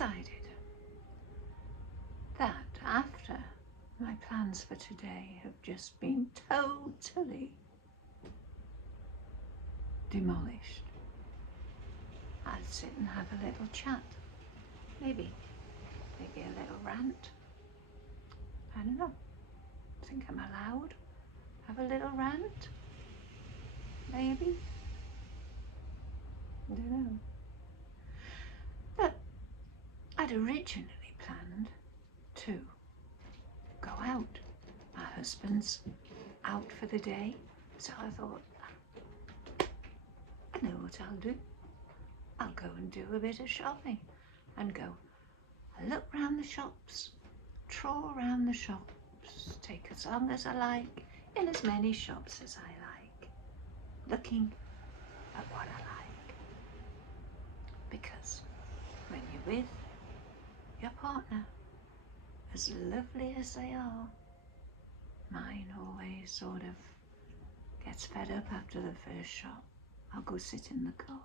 decided that after my plans for today have just been totally demolished, I'd sit and have a little chat. Maybe a little rant. I don't know. Think I'm allowed? Have a little rant? Maybe? I don't know. But I'd originally planned to go out. My husband's out for the day, so I thought, I know what I'll do. I'll go and do a bit of shopping and go look round the shops, trawl around the shops, take as long as I like, in as many shops as I like, looking at what I like. Because when you're with your partner, as lovely as they are, mine always sort of gets fed up after the first shop. I'll go sit in the car.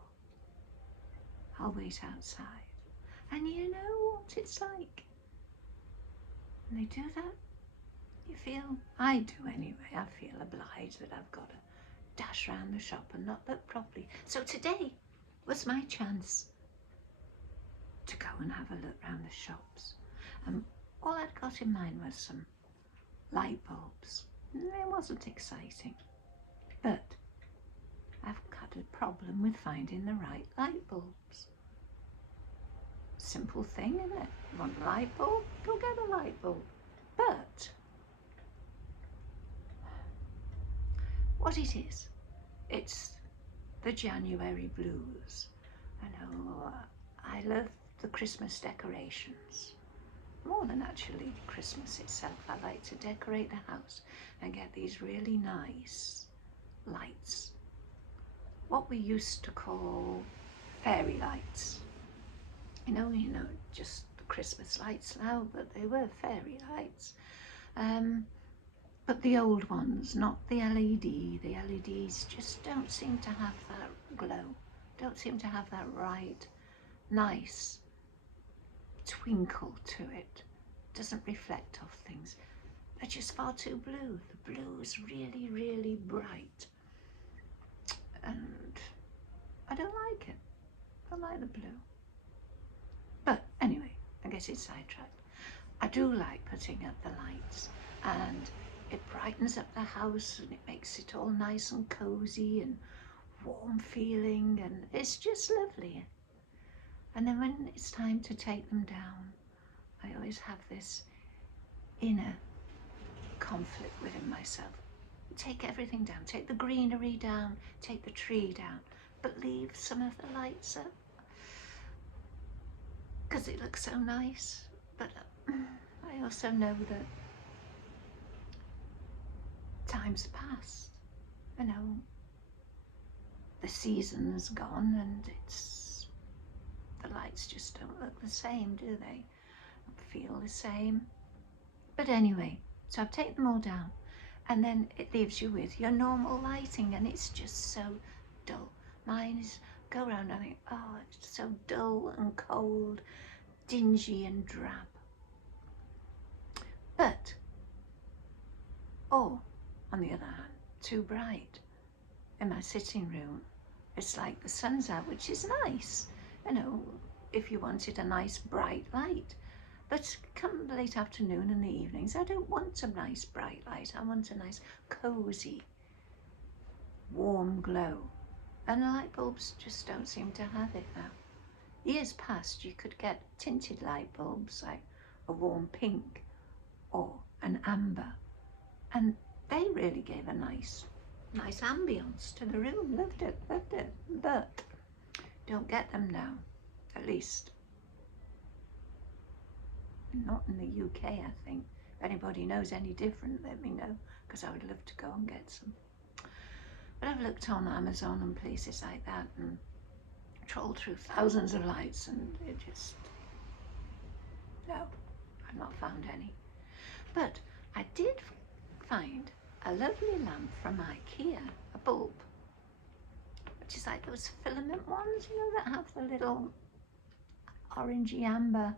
I'll wait outside. And you know what it's like. When they do that, you feel, I do anyway, I feel obliged that I've got to dash around the shop and not look properly. So today was my chance to go and have a look round the shops. All I'd got in mind was some light bulbs. It wasn't exciting, but I've got a problem with finding the right light bulbs. Simple thing, isn't it? You want a light bulb? Go get a light bulb. But what it is, it's the January blues. I know I love the Christmas decorations. More than actually Christmas itself. I like to decorate the house and get these really nice lights. What we used to call fairy lights. You know, just the Christmas lights now, but they were fairy lights. But the old ones, not the LED. The LEDs just don't seem to have that glow. Don't seem to have that right, nice twinkle to it. Doesn't reflect off things. They're just far too blue. The blue is really, really bright. And I don't like it. I like the blue. But anyway, I guess it's sidetracked. I do like putting up the lights, and it brightens up the house and it makes it all nice and cozy and warm feeling, and it's just lovely. And then when it's time to take them down, I always have this inner conflict within myself. Take everything down, take the greenery down, take the tree down, but leave some of the lights up. Because it looks so nice. But I also know that time's passed. You know, the season's gone and the lights just don't look the same, do they? Don't feel the same. But anyway, so I've taken them all down, and then it leaves you with your normal lighting, and it's just so dull. Mine is, go around and I think, oh, it's so dull and cold, dingy and drab. But, or, on the other hand, too bright. In my sitting room, it's like the sun's out, which is nice, you know, if you wanted a nice bright light. But come the late afternoon and the evenings, I don't want a nice bright light. I want a nice cozy, warm glow. And the light bulbs just don't seem to have it now. Years past, you could get tinted light bulbs like a warm pink or an amber, and they really gave a nice ambience to the room. Loved it. But don't get them now, at least not in the UK, I think. If anybody knows any different, let me know, because I would love to go and get some. But I've looked on Amazon and places like that and trolled through thousands of lights, and it just, no, I've not found any. But I did find a lovely lamp from IKEA, a bulb, which is like those filament ones, you know, that have the little, orangey amber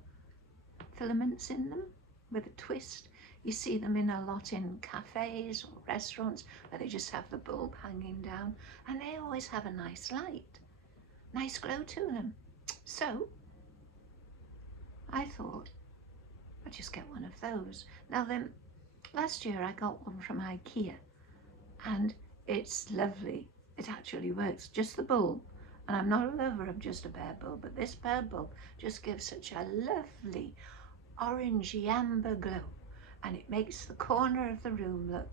filaments in them with a twist. You see them in a lot in cafes or restaurants where they just have the bulb hanging down, and they always have a nice light, nice glow to them. So I thought I'd just get one of those. Now then, last year I got one from IKEA, and it's lovely. It actually works, just the bulb. And I'm not a lover of just a bare bulb, but this bare bulb just gives such a lovely orangey amber glow, and it makes the corner of the room look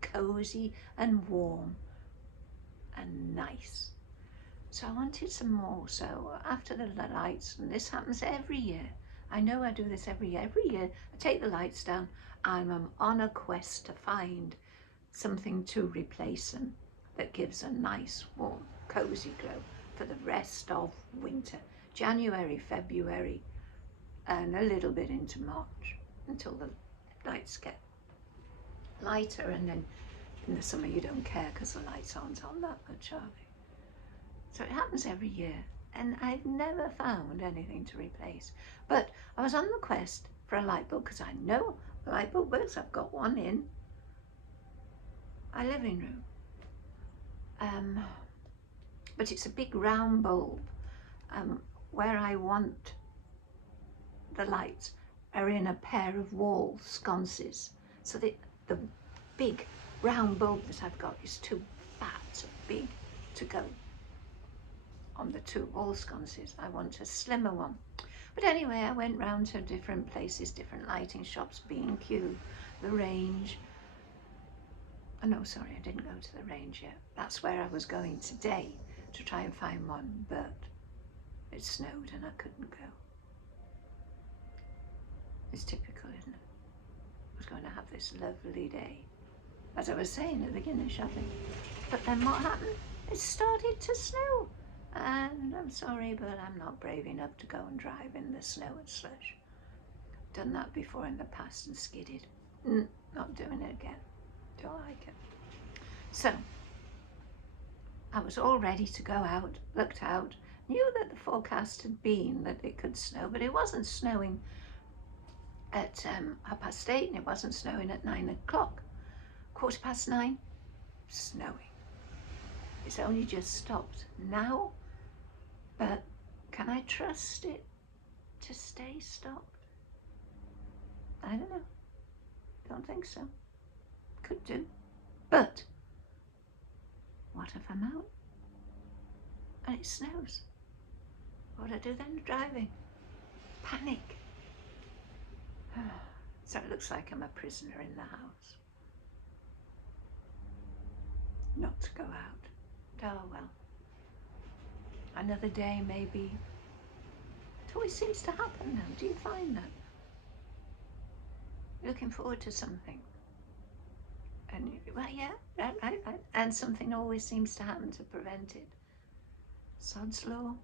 cozy and warm and nice. So I wanted some more. So after the lights, and this happens every year, I know I do this every year. Every year I take the lights down, I'm on a quest to find something to replace them that gives a nice warm cozy glow for the rest of winter, January, February, and a little bit into March, until the lights get lighter, and then in the summer you don't care because the lights aren't on that much, are they? So it happens every year, and I've never found anything to replace. But I was on the quest for a light bulb because I know a light bulb works. I've got one in my living room. But it's a big round bulb. Where I want the lights are in a pair of wall sconces. So the big round bulb that I've got is too fat, big to go on the two wall sconces. I want a slimmer one. But anyway, I went round to different places, different lighting shops, B&Q, the Range. Oh no, sorry, I didn't go to the Range yet. That's where I was going today to try and find one, but it snowed and I couldn't go. It's typical, isn't it? I was going to have this lovely day, as I was saying at the beginning, shopping. But then what happened? It started to snow. And I'm sorry, but I'm not brave enough to go and drive in the snow and slush. Done that before in the past and skidded. Not doing it again. Don't like it. So I was all ready to go out, looked out, knew that the forecast had been that it could snow, but it wasn't snowing at 8:30, and it wasn't snowing at 9 o'clock. 9:15, snowing. It's only just stopped now, but can I trust it to stay stopped? I don't know. Don't think so. Could do. But what if I'm out and it snows? What do I do then? Driving. Panic. So it looks like I'm a prisoner in the house. Not to go out. Oh well. Another day maybe. It always seems to happen now. Do you find that? You're looking forward to something. And well, yeah, right. And something always seems to happen to prevent it. Sod's law?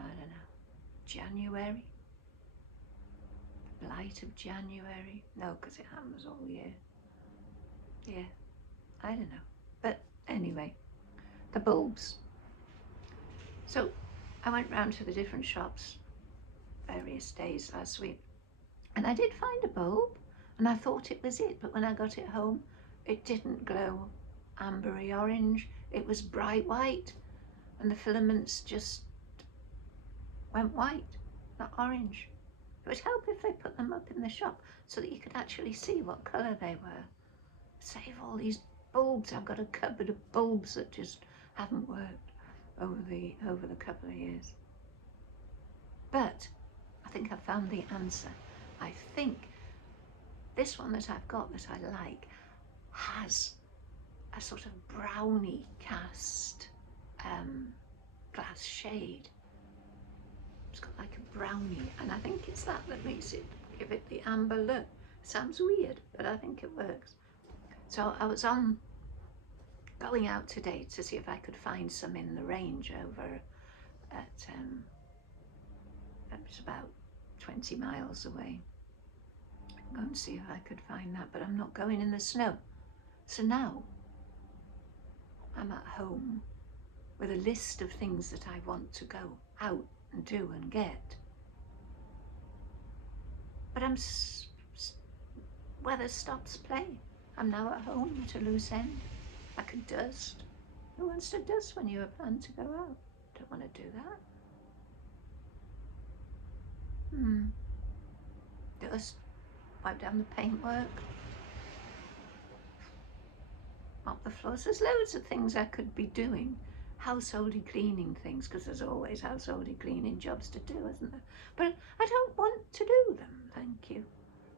I don't know. January? The blight of January? No, because it happens all year. Yeah, I don't know. But anyway, the bulbs. So I went round to the different shops various days last week, and I did find a bulb, and I thought it was it, but when I got it home, it didn't glow ambery orange. It was bright white, and the filaments just went white, not orange. It would help if they put them up in the shop so that you could actually see what colour they were. Save all these bulbs. I've got a cupboard of bulbs that just haven't worked over the couple of years. But I think I found the answer. I think this one that I've got that I like has a sort of brownie cast glass shade. It's got like a brownie, and I think it's that makes it give it the amber look. Sounds weird, but I think it works. So I was going out today to see if I could find some in the Range over at it was about 20 miles away. Go and see if I could find that, but I'm not going in the snow. So now I'm at home with a list of things that I want to go out and do and get. But weather stops play. I'm now at home to loose end. I can dust. Who wants to dust when you have planned to go out? Don't want to do that. Dust. Wipe down the paintwork. Mop the floors. There's loads of things I could be doing. Householdy cleaning things, because there's always householdy cleaning jobs to do, isn't there? But I don't want to do them, thank you.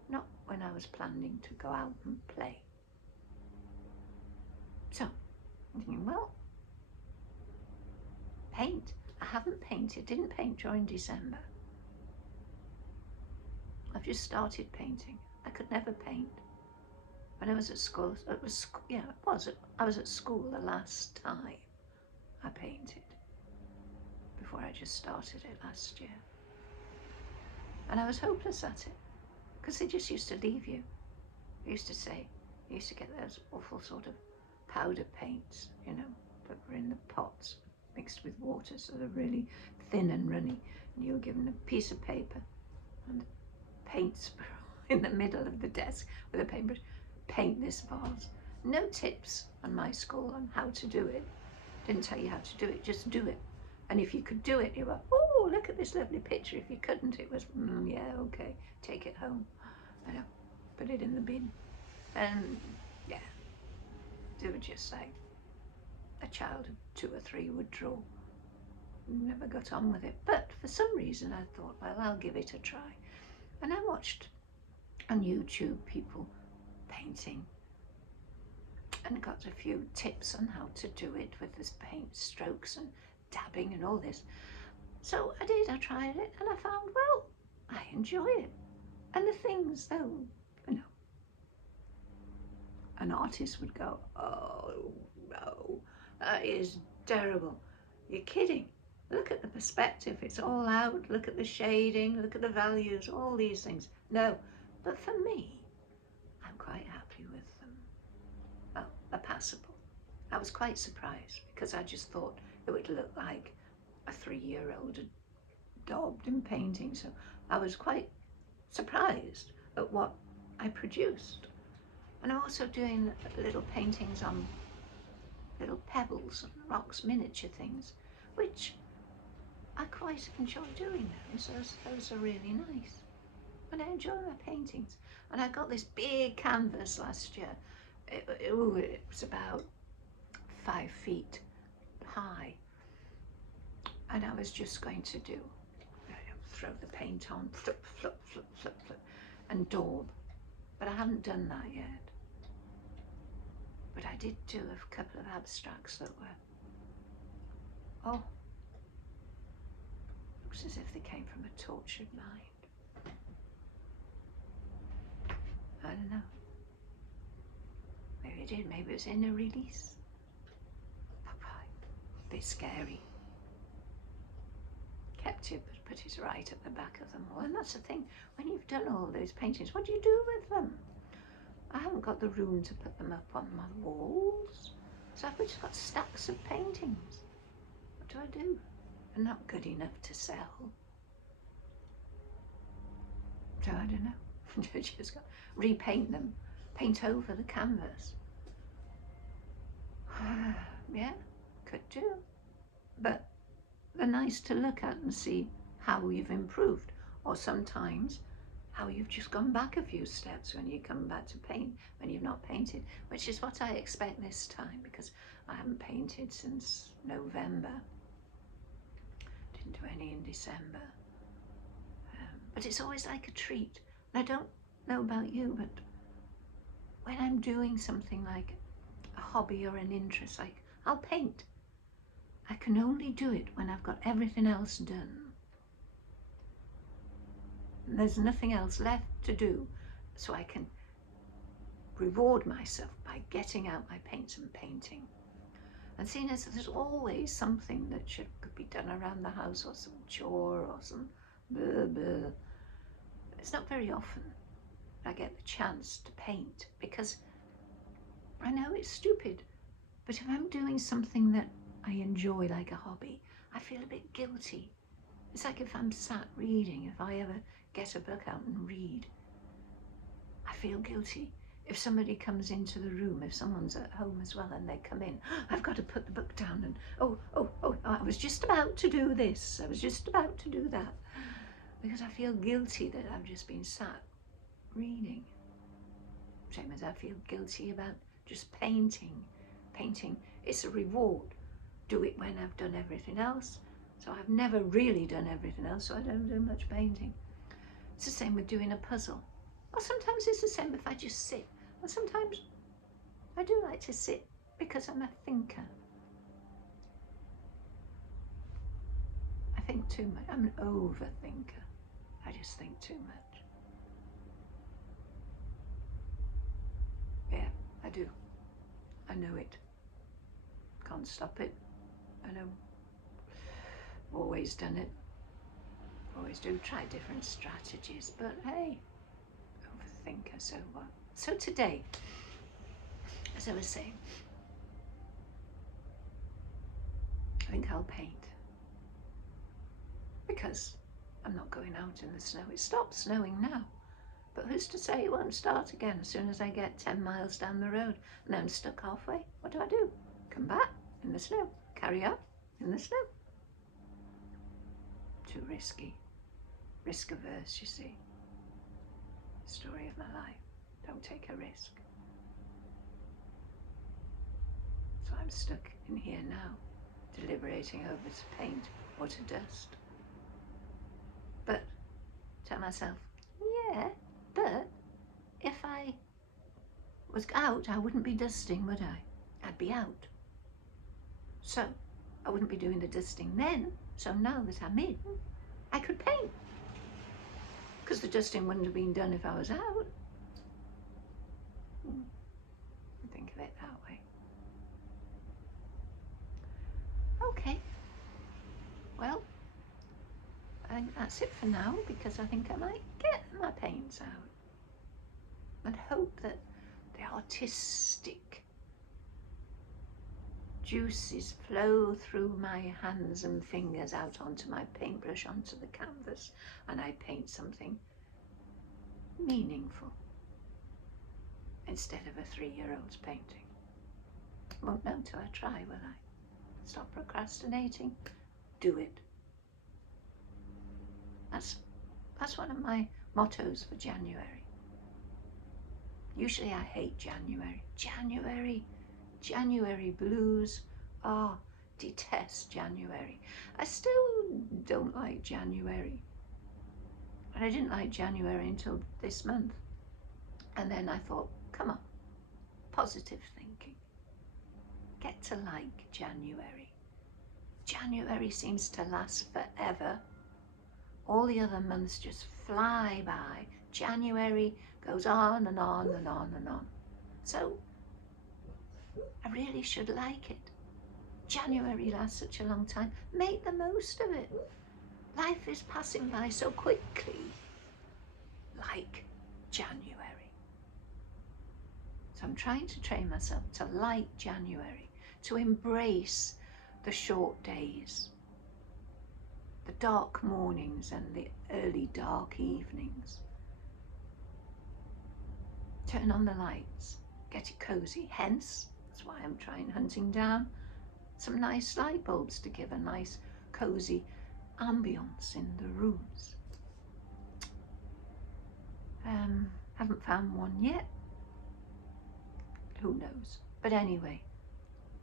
Not when I was planning to go out and play. So, I'm thinking, well, paint. I haven't painted, didn't paint during December. I've just started painting. I could never paint. When I was at school, I was at school the last time I painted, before I just started it last year. And I was hopeless at it, because they just used to leave you. They used to say, you used to get those awful sort of powder paints, you know, that were in the pots, mixed with water, so they're really thin and runny. And you were given a piece of paper and paints in the middle of the desk with a paintbrush. Paint this vase. No tips on my school on how to do it. Didn't tell you how to do it, just do it. And if you could do it, you were, oh, look at this lovely picture. If you couldn't, it was, yeah, okay, take it home. I know, put it in the bin. And yeah, do it just like a child of 2 or 3 would draw. Never got on with it. But for some reason I thought, well, I'll give it a try. And I watched on YouTube people painting and got a few tips on how to do it with this paint strokes and dabbing and all this. So I did, I tried it, and I found, well, I enjoy it. And the things, though, you know, an artist would go, oh no, that is terrible. You're kidding. Look at the perspective, it's all out. Look at the shading, look at the values, all these things. No, but for me, I'm quite happy with them. Well, they're passable. I was quite surprised, because I just thought it would look like a 3-year-old had daubed in painting. So I was quite surprised at what I produced. And I'm also doing little paintings on little pebbles and rocks, miniature things, which I quite enjoy doing those. Those are really nice. And I enjoy my paintings. And I got this big canvas last year. It was about 5 feet high. And I was just going to do, throw the paint on, flip, flip, flip, flip, flip, and daub. But I haven't done that yet. But I did do a couple of abstracts that were, oh, looks as if they came from a tortured mind. I don't know. Maybe it did, maybe it was in a release. A bit scary. Kept it, but put it right at the back of them all. And that's the thing, when you've done all those paintings, what do you do with them? I haven't got the room to put them up on my walls, so I've just got stacks of paintings. What do I do? They're not good enough to sell. So I don't know. Just got repaint them, paint over the canvas. Yeah, could do. But they're nice to look at and see how you've improved, or sometimes how you've just gone back a few steps when you come back to paint, when you've not painted, which is what I expect this time, because I haven't painted since November. Didn't do any in December. But it's always like a treat. And I don't know about you, but when I'm doing something like a hobby or an interest, like I'll paint, I can only do it when I've got everything else done. And there's nothing else left to do, so I can reward myself by getting out my paints and painting. And seeing as there's always something that could be done around the house, or some chore, or some blah, blah. It's not very often I get the chance to paint, because I know it's stupid, but if I'm doing something that I enjoy, like a hobby, I feel a bit guilty It's like if I'm sat reading, if I ever get a book out and read, I feel guilty. If somebody comes into the room, if someone's at home as well and they come in, I've got to put the book down and, oh, I was just about to do this, I was just about to do that. Because I feel guilty that I've just been sat reading. Same as I feel guilty about just painting. Painting, it's a reward. Do it when I've done everything else. So I've never really done everything else, so I don't do much painting. It's the same with doing a puzzle. Or sometimes it's the same if I just sit. Or sometimes I do like to sit because I'm a thinker. I think too much. I'm an overthinker. I just think too much. Yeah, I do. I know it. Can't stop it. I know. Always done it. Always do try different strategies, but hey, overthinker, so what? So today, as I was saying, I think I'll paint. Because I'm not going out in the snow. It stopped snowing now. But who's to say it won't start again as soon as I get 10 miles down the road and I'm stuck halfway? What do? Come back in the snow. Carry on in the snow. Too risky. Risk averse, you see. Story of my life. Don't take a risk. So I'm stuck in here now, deliberating over to paint or to dust. But tell myself, yeah, but if I was out, I wouldn't be dusting, would I? I'd be out. So I wouldn't be doing the dusting then. So now that I'm in, I could paint. Because the dusting wouldn't have been done if I was out. Think of it that way. Okay. Well, I think that's it for now, because I think I might get my paints out and hope that the artistic juices flow through my hands and fingers out onto my paintbrush, onto the canvas, and I paint something meaningful instead of a 3-year-old's painting. Won't know till I try, will I? Stop procrastinating, do it. That's one of my mottos for January. Usually I hate January. January blues. Oh, detest January. I still don't like January. And I didn't like January until this month. And then I thought, come on, positive thinking. Get to like January. January seems to last forever. All the other months just fly by. January goes on and on and on and on. So I really should like it. January lasts such a long time. Make the most of it. Life is passing by so quickly. Like January. So I'm trying to train myself to like January, to embrace the short days, the dark mornings and the early dark evenings. Turn on the lights, get it cozy. Hence, that's why I'm hunting down some nice light bulbs to give a nice cozy ambience in the rooms. Haven't found one yet. Who knows? But anyway,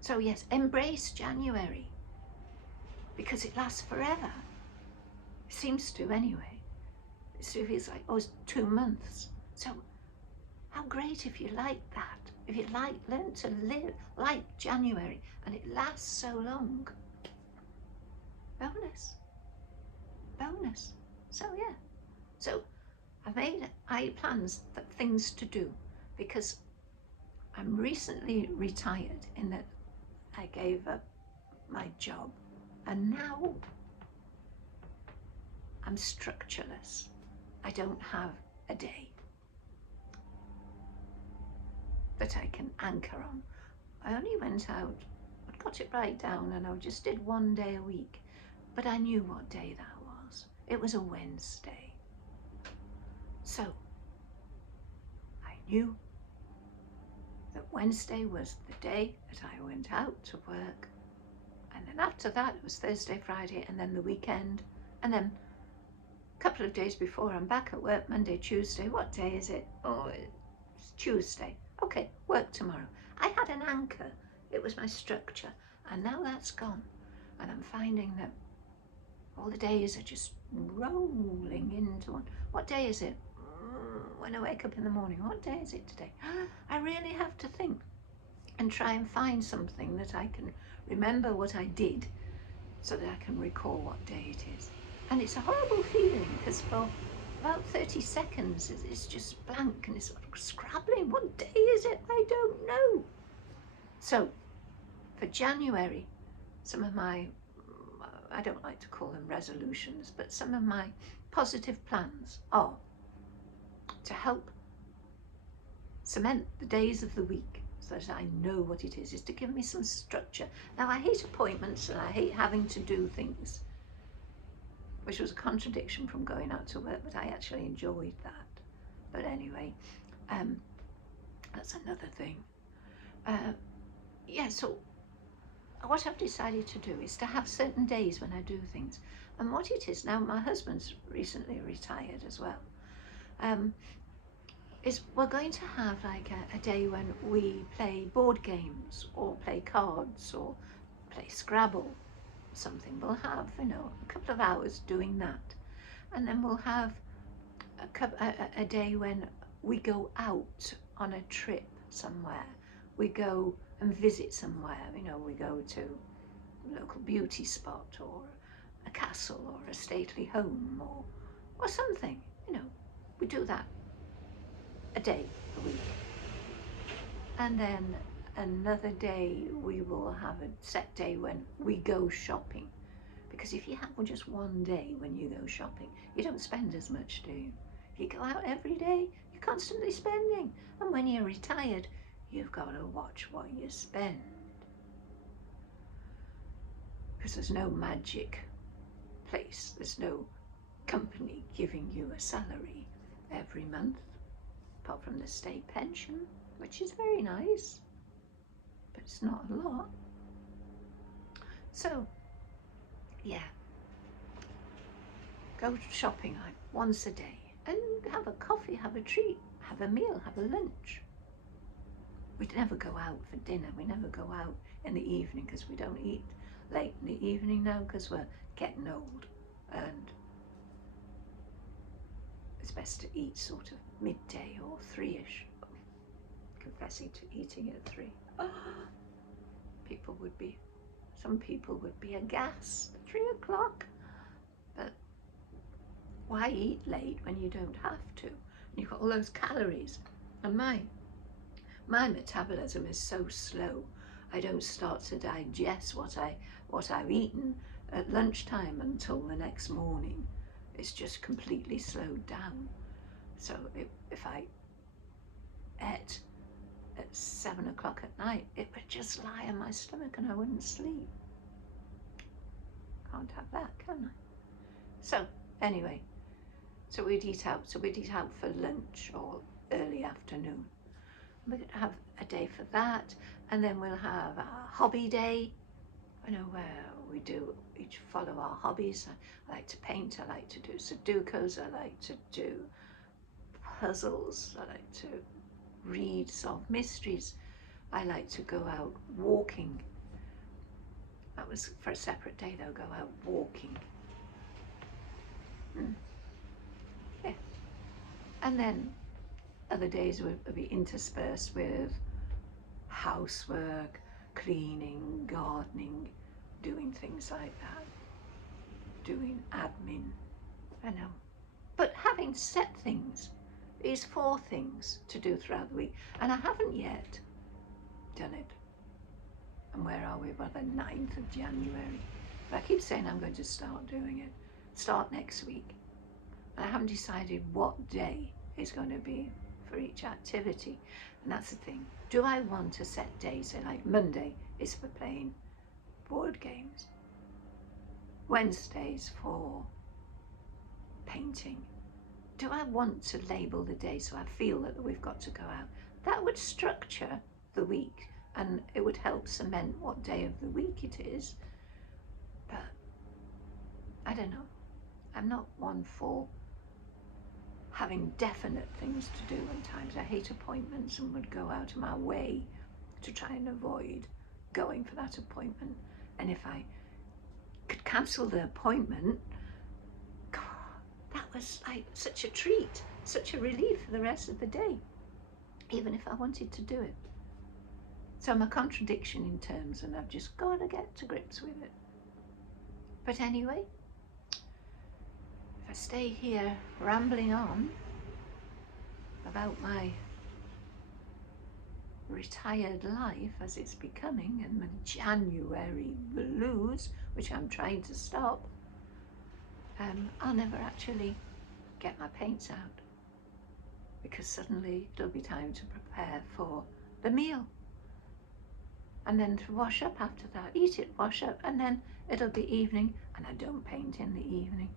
so yes, embrace January because it lasts forever. It seems to anyway. It feels like, oh, it's 2 months. So how great if you like that. If you learn to live like January and it lasts so long. Bonus. So yeah. So I've made plans, things to do, because I'm recently retired in that I gave up my job and now I'm structureless. I don't have a day that I can anchor on. I only went out, I got it right down and I just did 1 day a week, but I knew what day that was. It was a Wednesday. So I knew that Wednesday was the day that I went out to work. And then after that, it was Thursday, Friday, and then the weekend. And then a couple of days before, I'm back at work, Monday, Tuesday. What day is it? Oh, it's Tuesday. Okay, work tomorrow. I had an anchor. It was my structure. And now that's gone. And I'm finding that all the days are just rolling into one. What day is it? When I wake up in the morning, what day is it today? I really have to think and try and find something that I can remember what I did so that I can recall what day it is. And it's a horrible feeling because for about 30 seconds it's just blank and it's sort of scrabbling. What day is it? I don't know. So for January, some of my, I don't like to call them resolutions, but some of my positive plans are to help cement the days of the week so that I know what it is to give me some structure. Now, I hate appointments and I hate having to do things, which was a contradiction from going out to work, but I actually enjoyed that. But anyway, that's another thing. Yeah, so what I've decided to do is to have certain days when I do things. And what it is, now my husband's recently retired as well, is we're going to have like a day when we play board games or play cards or play Scrabble, something. We'll have, you know, a couple of hours doing that. And then we'll have a day when we go out on a trip somewhere. We go and visit somewhere, you know, we go to a local beauty spot or a castle or a stately home or something, you know. We do that a day a week. And then another day we will have a set day when we go shopping. Because if you have just one day when you go shopping, you don't spend as much, do you? If you go out every day, you're constantly spending. And when you're retired, you've got to watch what you spend. Because there's no magic place. There's no company giving you a salary every month, apart from the state pension, which is very nice, but it's not a lot. So, yeah, go shopping like once a day and have a coffee, have a treat, have a meal, have a lunch. We never go out for dinner. We never go out in the evening because we don't eat late in the evening now because we're getting old, and it's best to eat sort of midday or 3ish. Confessing to eating at 3. Some people would be aghast at 3 o'clock. But why eat late when you don't have to? You've got all those calories. And my metabolism is so slow. I don't start to digest what I've eaten at lunchtime until the next morning. It's just completely slowed down. So if I ate at 7 o'clock at night, it would just lie in my stomach and I wouldn't sleep. Can't have that, can I? So anyway, so we'd eat out. So we'd eat out for lunch or early afternoon. We'd have a day for that, and then we'll have a hobby day, you know, where we do each follow our hobbies. I like to paint, I like to do Sudokus, I like to do puzzles, I like to read, solve mysteries. I like to go out walking. That was for a separate day though, go out walking. Yeah. And then other days would be interspersed with housework, cleaning, gardening, doing things like that, doing admin, I know. But having set things, these 4 things to do throughout the week, and I haven't yet done it. And where are we? Well, the 9th of January. But I keep saying I'm going to start doing it. Start next week. And I haven't decided what day is going to be for each activity. And that's the thing. Do I want to set days? So like Monday is for playing board games. Wednesdays for painting? Do I want to label the day so I feel that we've got to go out? That would structure the week and it would help cement what day of the week it is. But I don't know. I'm not one for having definite things to do at times. I hate appointments and would go out of my way to try and avoid going for that appointment. And if I could cancel the appointment, God, that was like such a treat, such a relief for the rest of the day, even if I wanted to do it. So I'm a contradiction in terms, and I've just got to get to grips with it. But anyway, if I stay here rambling on about my retired life as it's becoming and the January blues, which I'm trying to stop, I'll never actually get my paints out, because suddenly it'll be time to prepare for the meal and then to wash up after that, eat it, wash up, and then it'll be evening, and I don't paint in the evening.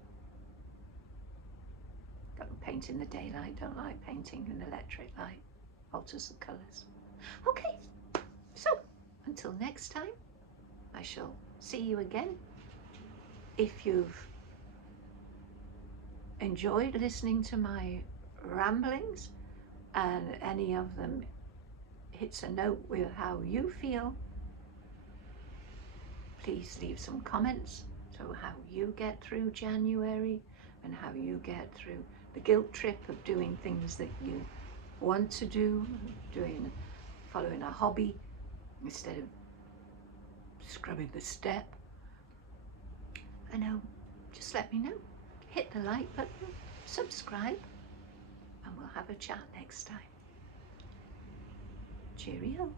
Got to paint in the daylight, don't like painting in electric light, alters the colours. Okay, so until next time, I shall see you again. If you've enjoyed listening to my ramblings and any of them hits a note with how you feel, please leave some comments. So how you get through January and how you get through the guilt trip of doing things that you want to do, following a hobby instead of scrubbing the step. I know, just let me know. Hit the like button, subscribe, and we'll have a chat next time. Cheerio.